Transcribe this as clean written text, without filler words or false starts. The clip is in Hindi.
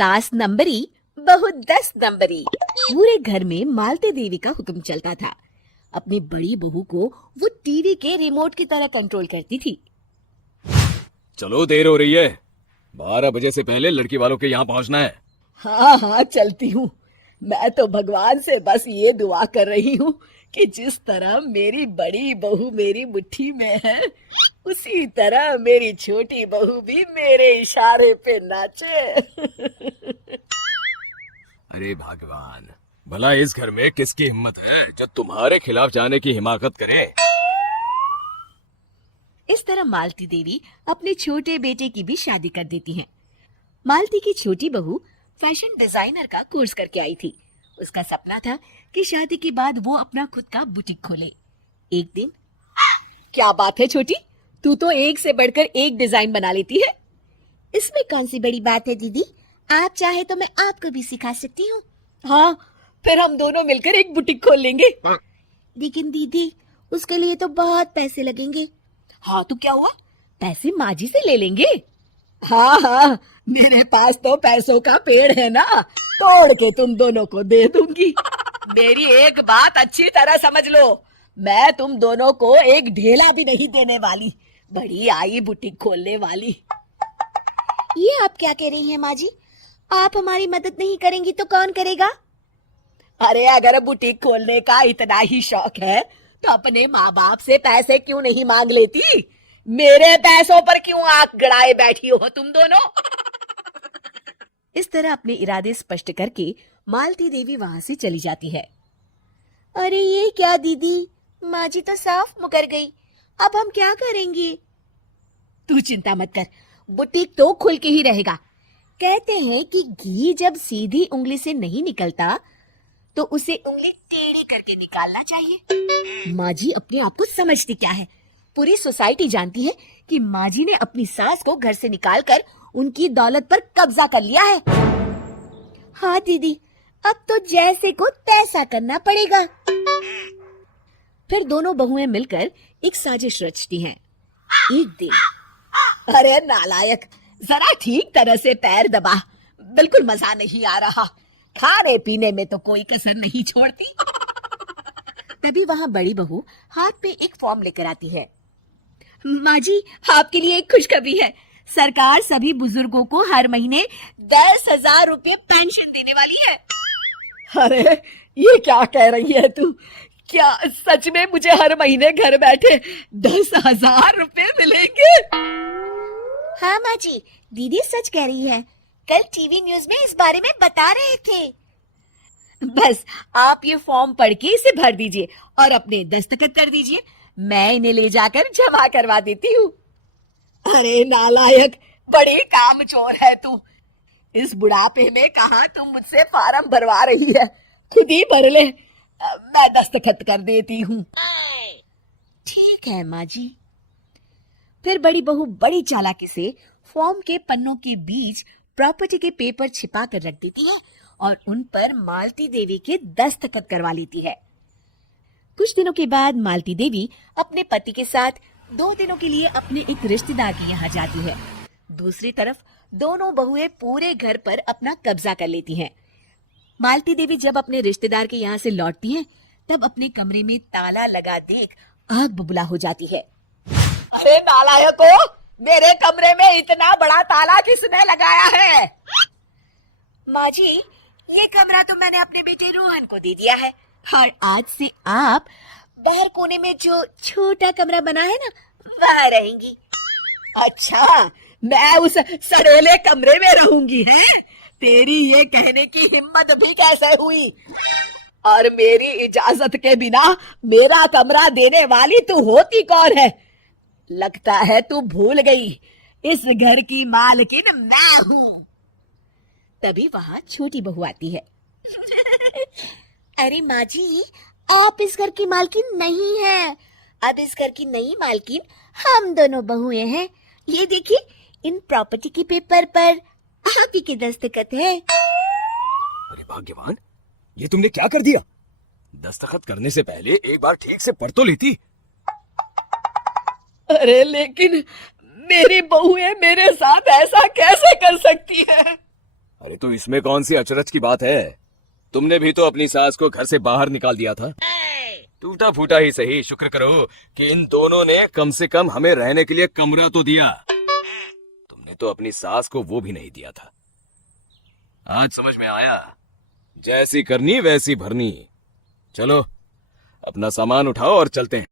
सास नंबरी बहू 10 नंबरी। पूरे घर में मालती देवी का हुक्म चलता था। अपनी बड़ी बहू को वो टीवी के रिमोट की तरह कंट्रोल करती थी। चलो देर हो रही है, 12 बजे से पहले लड़की वालों के यहाँ पहुँचना है। हाँ हाँ चलती हूँ। मैं तो भगवान से बस ये दुआ कर रही हूँ कि जिस तरह मेरी बड़ी बहू मेरी मुट्ठी में है, उसी तरह मेरी छोटी बहू भी मेरे इशारे पे नाचे। अरे भगवान, भला इस घर में किसकी हिम्मत है जो तुम्हारे खिलाफ जाने की हिमाकत करे। इस तरह मालती देवी अपने छोटे बेटे की भी शादी कर देती हैं। मालती की छोटी बहू फैशन डिजाइनर का कोर्स करके आई थी। उसका सपना था कि शादी के बाद वो अपना खुद का बुटीक खोले। एक दिन, क्या बात है छोटी, तू तो एक से बढ़कर एक डिजाइन बना लेती है। इसमें कौन सी बड़ी बात है दीदी, आप चाहे तो मैं आपको भी सिखा सकती हूँ। हाँ, फिर हम दोनों मिलकर एक बुटीक खोल लेंगे। लेकिन दीदी, उसके लिए तो बहुत पैसे लगेंगे। हाँ तो क्या हुआ, पैसे माँ जी से ले लेंगे। हाँ हाँ, मेरे पास तो पैसों का पेड़ है ना, तोड़ के तुम दोनों को दे दूंगी। मेरी एक बात अच्छी तरह समझ लो, मैं तुम दोनों को एक ढेला भी नहीं देने वाली, बड़ी आई बुटीक खोलने वाली। ये आप क्या कह रही हैं माँ जी? आप हमारी मदद नहीं करेंगी तो कौन करेगा? अरे अगर बुटीक खोलने का इतना ही शौक है तो अपने माँ बाप से पैसे क्यों नहीं मांग लेती? मेरे पैसों पर क्यों आंख गड़ाए बैठी हो तुम दोनों? इस तरह अपने इरादे स्पष्ट करके मालती देवी वहां से चली जाती है। अरे ये क्या दीदी, माँ जी तो साफ मुकर गई, अब हम क्या करेंगे? तू चिंता मत कर, बुटीक तो खुल के ही रहेगा। कहते हैं कि घी जब सीधी उंगली से नहीं निकलता तो उसे उंगली टेढ़ी करके निकालना चाहिए। माँ जी अपने आप को समझती क्या है? पूरी सोसाइटी जानती है कि माँ जी ने अपनी सास को घर से निकालकर उनकी दौलत पर कब्जा कर लिया है। हाँ दीदी, अब तो जैसे को तैसा करना पड़ेगा। फिर दोनों बहुएं मिलकर एक साजिश रचती हैं। एक दिन, अरे नालायक, जरा ठीक तरह से पैर दबा, बिल्कुल मजा नहीं आ रहा। खाने पीने में तो कोई कसर नहीं छोड़ती। तभी वहाँ बड़ी बहू हाथ में एक फॉर्म लेकर आती है। माँ जी, आपके लिए एक खुशखबरी है। सरकार सभी बुजुर्गों को हर महीने 10,000 रुपये पेंशन देने वाली है। अरे ये क्या कह रही है तू? क्या सच में मुझे हर महीने घर बैठे 10,000 रुपये मिलेंगे? हाँ माँ जी, दीदी सच कह रही है। कल टीवी न्यूज में इस बारे में बता रहे थे। बस आप ये फॉर्म पढ़ के इसे भर दीजिए और अपने दस्तखत कर दीजिए। मैं इन्हें ले जाकर जमा करवा देती हूँ। अरे नालायक, बड़ी कामचोर है तू। इस बुढ़ापे में कहाँ तुम मुझसे फार्म भरवा रही है? खुद ही भर ले, मैं दस्तखत कर देती हूँ। ठीक है माँ जी। फिर बड़ी बहू बड़ी चालाकी से फॉर्म के पन्नों के बीच प्रॉपर्टी के पेपर छिपा कर रख देती है और उन पर मालती देवी के दस्तखत करवा लेती है। कुछ दिनों के बाद मालती देवी अपने पति के साथ 2 दिनों के लिए अपने एक रिश्तेदार के यहाँ जाती है। दूसरी तरफ दोनों बहुएं पूरे घर पर अपना कब्जा कर लेती हैं। मालती देवी जब अपने रिश्तेदार के यहाँ से लौटती हैं, तब अपने कमरे में ताला लगा देख आग बबूला हो जाती है। अरे नालायको, मेरे कमरे में इतना बड़ा ताला किसने लगाया है? माँ जी, ये कमरा तो मैंने अपने बेटे रोहन को दे दिया है और आज से आप बाहर कोने में जो छोटा कमरा बना है ना, वहाँ रहेंगी। अच्छा, मैं उस सड़ेले कमरे में रहूंगी है? तेरी ये कहने की हिम्मत भी कैसे हुई? और मेरी इजाजत के बिना मेरा कमरा देने वाली तू होती कौन है? लगता है तू भूल गई, इस घर की मालकिन मैं हूँ। तभी वहाँ छोटी बहू आती है। अरे माँ जी, आप इस घर की मालकिन नहीं हैं। अब इस घर की नई मालकिन हम दोनों बहुएं हैं। ये देखिए, इन प्रॉपर्टी के पेपर पर आप ही के दस्तखत है। अरे भाग्यवान, ये तुमने क्या कर दिया? दस्तखत करने से पहले एक बार ठीक से पढ़ तो लेती। अरे लेकिन मेरी बहुएं मेरे साथ ऐसा कैसे कर सकती है? अरे तो इसमें कौन सी अचरज की बात है? तुमने भी तो अपनी सास को घर से बाहर निकाल दिया था। टूटा फूटा ही सही, शुक्र करो कि इन दोनों ने कम से कम हमें रहने के लिए कमरा तो दिया। तुमने तो अपनी सास को वो भी नहीं दिया था। आज समझ में आया, जैसी करनी वैसी भरनी। चलो अपना सामान उठाओ और चलते हैं।